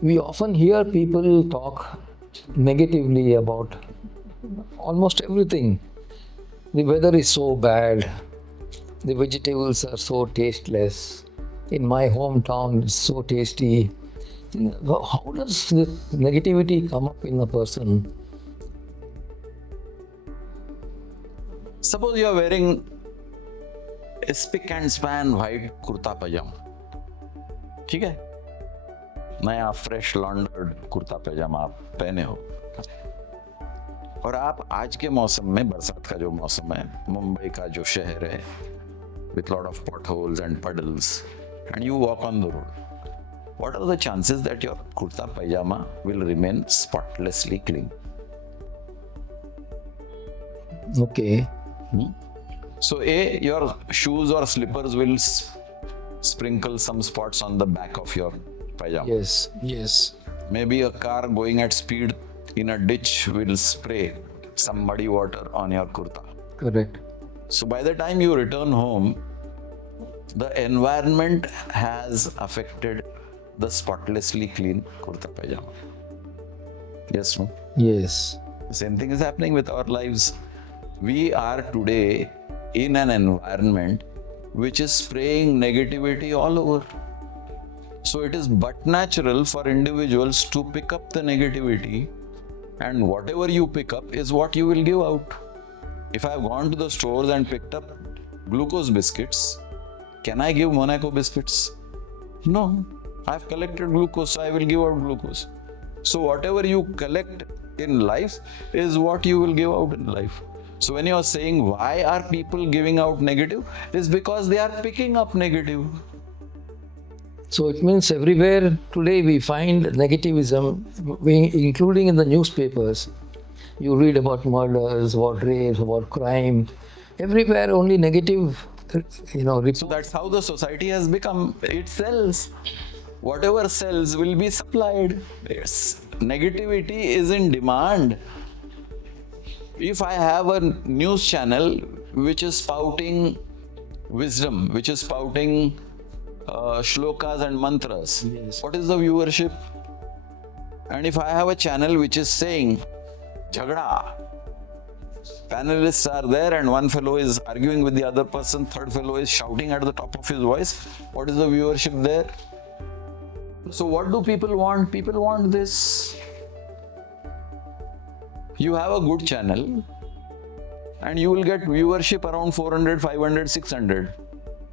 We often hear people talk negatively about almost everything. The weather is so bad, the vegetables are so tasteless. In my hometown, it's so tasty. How does this negativity come up in a person? Suppose you are wearing a spick and span white kurta pajama. ठीक है? नया fresh लॉन्डर्ड kurta पैजामा आप पहने हो और आप आज के मौसम में, बरसात का जो मौसम है, मुंबई का जो शहर है, with lot of potholes and puddles, and you walk on the road, what are the chances that your kurta pajama will remain spotlessly clean? Okay. So A, your shoes or slippers will sprinkle some spots on the back of your pajama. Yes, yes. Maybe a car going at speed in a ditch will spray some muddy water on your kurta. Correct. So by the time you return home, the environment has affected the spotlessly clean kurta pajama. Yes, no? Yes. The same thing is happening with our lives. We are today in an environment which is spraying negativity all over. So it is but natural for individuals to pick up the negativity, and whatever you pick up is what you will give out. If I have gone to the stores and picked up glucose biscuits, can I give Monaco biscuits? No. I have collected glucose, so I will give out glucose. So whatever you collect in life is what you will give out in life. So when you are saying why are people giving out negative, is because they are picking up negative. So it means everywhere today we find negativism, including in the newspapers. You read about murders, about rapes, about crime. Everywhere only negative, reports. So that's how the society has become. It sells. Whatever sells will be supplied. Yes. Negativity is in demand. If I have a news channel which is spouting wisdom, which is spouting shlokas and mantras, Yes. what is the viewership? And if I have a channel which is saying jhagda, panelists are there and one fellow is arguing with the other person, third fellow is shouting at the top of his voice, what is the viewership there? So what do people want? People want this. You have a good channel and you will get viewership around 400, 500, 600.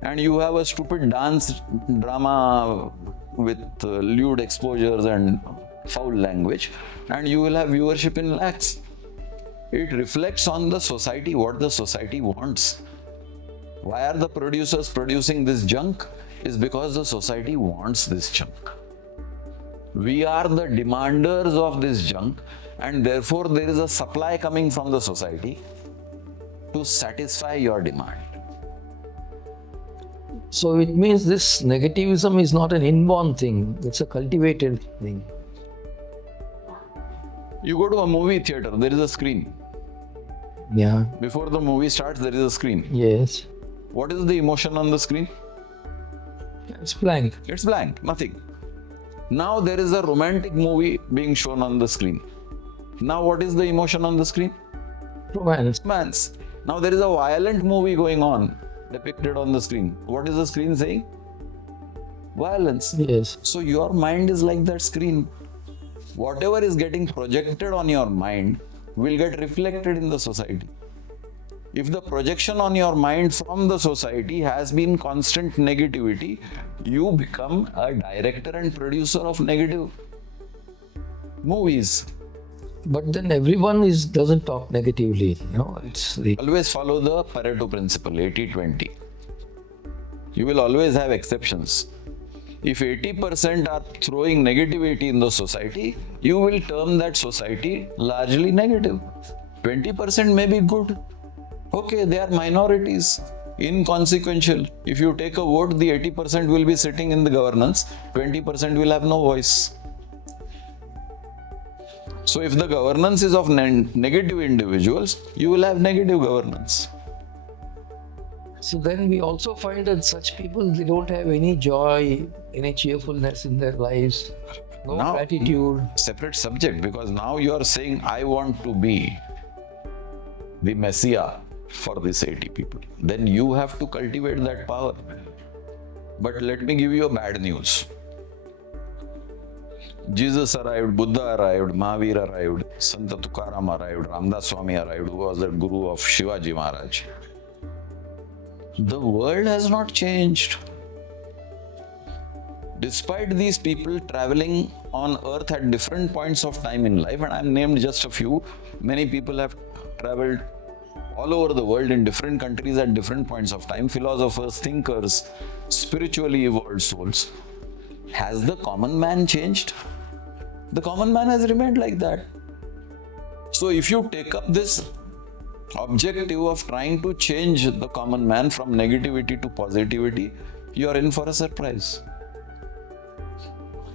And you have a stupid dance drama with lewd exposures and foul language, and you will have viewership in lakhs. It reflects on the society, what the society wants. Why are the producers producing this junk? Is because the society wants this junk. We are the demanders of this junk, and therefore there is a supply coming from the society to satisfy your demand. So it means this negativism is not an inborn thing, it's a cultivated thing. You go to a movie theater, there is a screen. Yeah. Before the movie starts, there is a screen. Yes. What is the emotion on the screen? It's blank. It's blank, nothing. Now there is a romantic movie being shown on the screen. Now what is the emotion on the screen? Romance. Romance. Now there is a violent movie going on, depicted on the screen. What is the screen saying? Violence. Yes. So your mind is like that screen. Whatever is getting projected on your mind will get reflected in the society. If the projection on your mind from the society has been constant negativity, you become a director and producer of negative movies. But then everyone doesn't talk negatively, it's Always follow the Pareto principle, 80-20. You will always have exceptions. If 80% are throwing negativity in the society, you will term that society largely negative. 20% may be good. Okay, they are minorities, inconsequential. If you take a vote, the 80% will be sitting in the governance, 20% will have no voice. So if the governance is of negative individuals, you will have negative governance. So then we also find that such people, they don't have any joy, any cheerfulness in their lives. No Now, gratitude. separate subject, because now you are saying, I want to be the Messiah for these 80 people. Then you have to cultivate that power. But let me give you a bad news. Jesus arrived, Buddha arrived, Mahavir arrived, Sant Tukaram arrived, Ramdas Swami arrived, who was the guru of Shivaji Maharaj. The world has not changed. Despite these people traveling on earth at different points of time in life, and I named just a few, many people have traveled all over the world in different countries at different points of time, philosophers, thinkers, spiritually evolved souls. Has the common man changed? The common man has remained like that. So if you take up this objective of trying to change the common man from negativity to positivity, you are in for a surprise.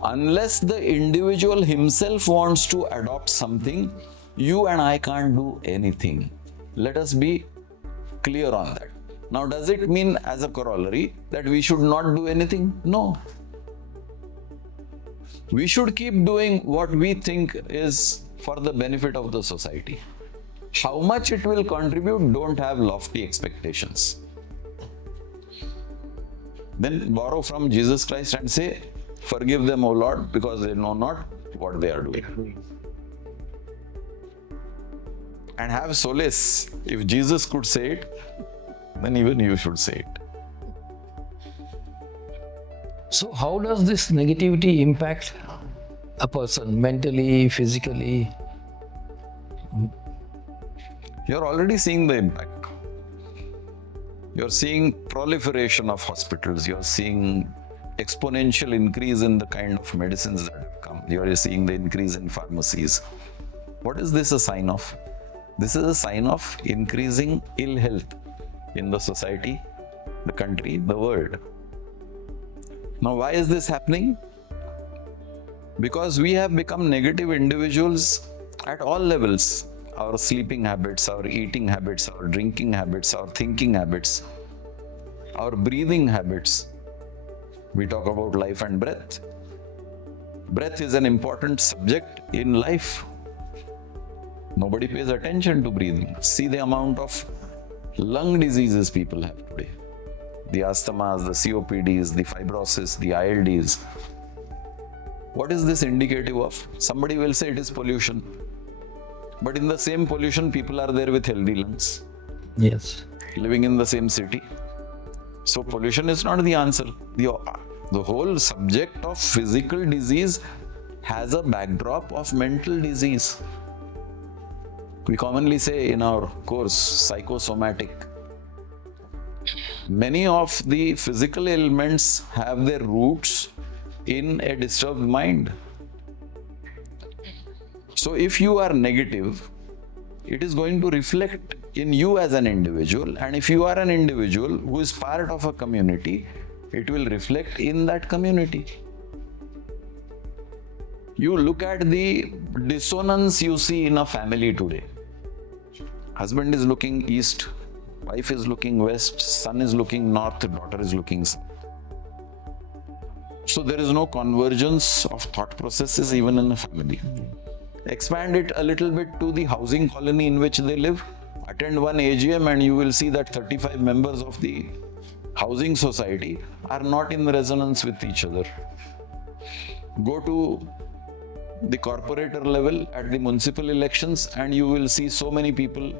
Unless the individual himself wants to adopt something, you and I can't do anything. Let us be clear on that. Now, does it mean as a corollary that we should not do anything? No. We should keep doing what we think is for the benefit of the society. How much it will contribute, don't have lofty expectations. Then borrow from Jesus Christ and say, forgive them, O Lord, because they know not what they are doing. And have solace. If Jesus could say it, then even you should say it. So how does this negativity impact a person mentally, physically? You're already seeing the impact. You're seeing proliferation of hospitals. You're seeing exponential increase in the kind of medicines that have come. You're seeing the increase in pharmacies. What is this a sign of? This is a sign of increasing ill health in the society, the country, the world. Now, why is this happening? Because we have become negative individuals at all levels. Our sleeping habits, our eating habits, our drinking habits, our thinking habits, our breathing habits. We talk about life and breath. Breath is an important subject in life. Nobody pays attention to breathing. See the amount of lung diseases people have today. The asthmas, the COPDs, the fibrosis, the ILDs. What is this indicative of? Somebody will say it is pollution. But in the same pollution, people are there with healthy lungs. Yes. Living in the same city. So pollution is not the answer. The whole subject of physical disease has a backdrop of mental disease. We commonly say in our course, psychosomatic. Many of the physical ailments have their roots in a disturbed mind. So if you are negative, it is going to reflect in you as an individual, and if you are an individual who is part of a community, it will reflect in that community. You look at the dissonance you see in a family today. Husband is looking east, wife is looking west, son is looking north, daughter is looking south. So there is no convergence of thought processes even in a family. Expand it a little bit to the housing colony in which they live. Attend one AGM and you will see that 35 members of the housing society are not in resonance with each other. Go to the corporator level at the municipal elections and you will see so many people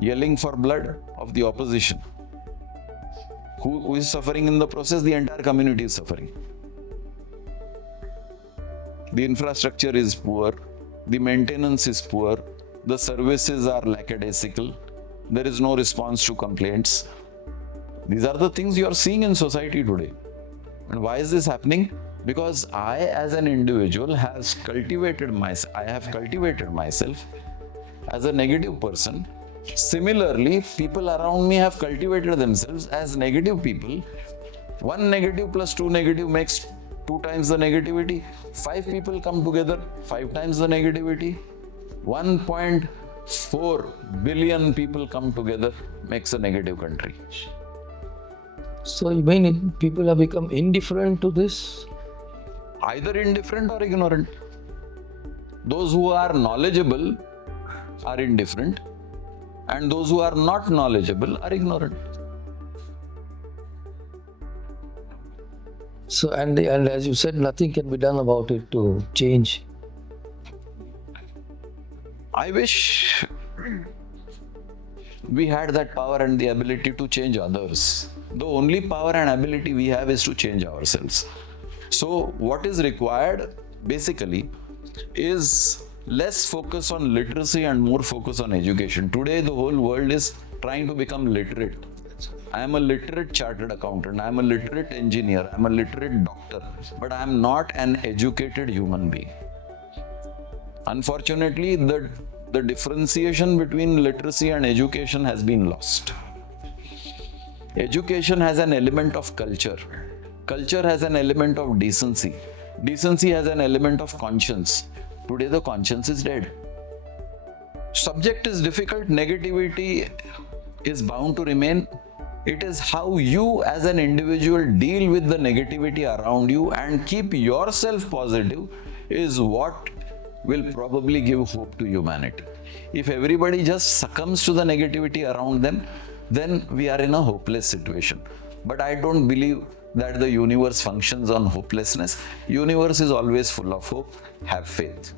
yelling for blood of the opposition. Who is suffering in the process? The entire community is suffering. The infrastructure is poor, the maintenance is poor, the services are lackadaisical, there is no response to complaints. These are the things you are seeing in society today. And why is this happening? Because I as an individual I have cultivated myself as a negative person. Similarly, people around me have cultivated themselves as negative people. One negative plus two negative makes 2 times the negativity. 5 people come together, 5 times the negativity. 1.4 billion people come together makes a negative country. So you mean people have become indifferent to this? either indifferent or ignorant. Those who are knowledgeable are indifferent, and those who are not knowledgeable are ignorant. So, and as you said, nothing can be done about it to change. I wish we had that power and the ability to change others. The only power and ability we have is to change ourselves. So what is required basically is less focus on literacy and more focus on education. Today the whole world is trying to become literate. I am a literate chartered accountant, I am a literate engineer, I am a literate doctor, but I am not an educated human being. Unfortunately, the differentiation between literacy and education has been lost. Education has an element of culture. Culture has an element of decency. Decency has an element of conscience. Today the conscience is dead. Subject is difficult, negativity is bound to remain. It is how you as an individual deal with the negativity around you and keep yourself positive is what will probably give hope to humanity. If everybody just succumbs to the negativity around them, then we are in a hopeless situation. But I don't believe that the universe functions on hopelessness. Universe is always full of hope. Have faith.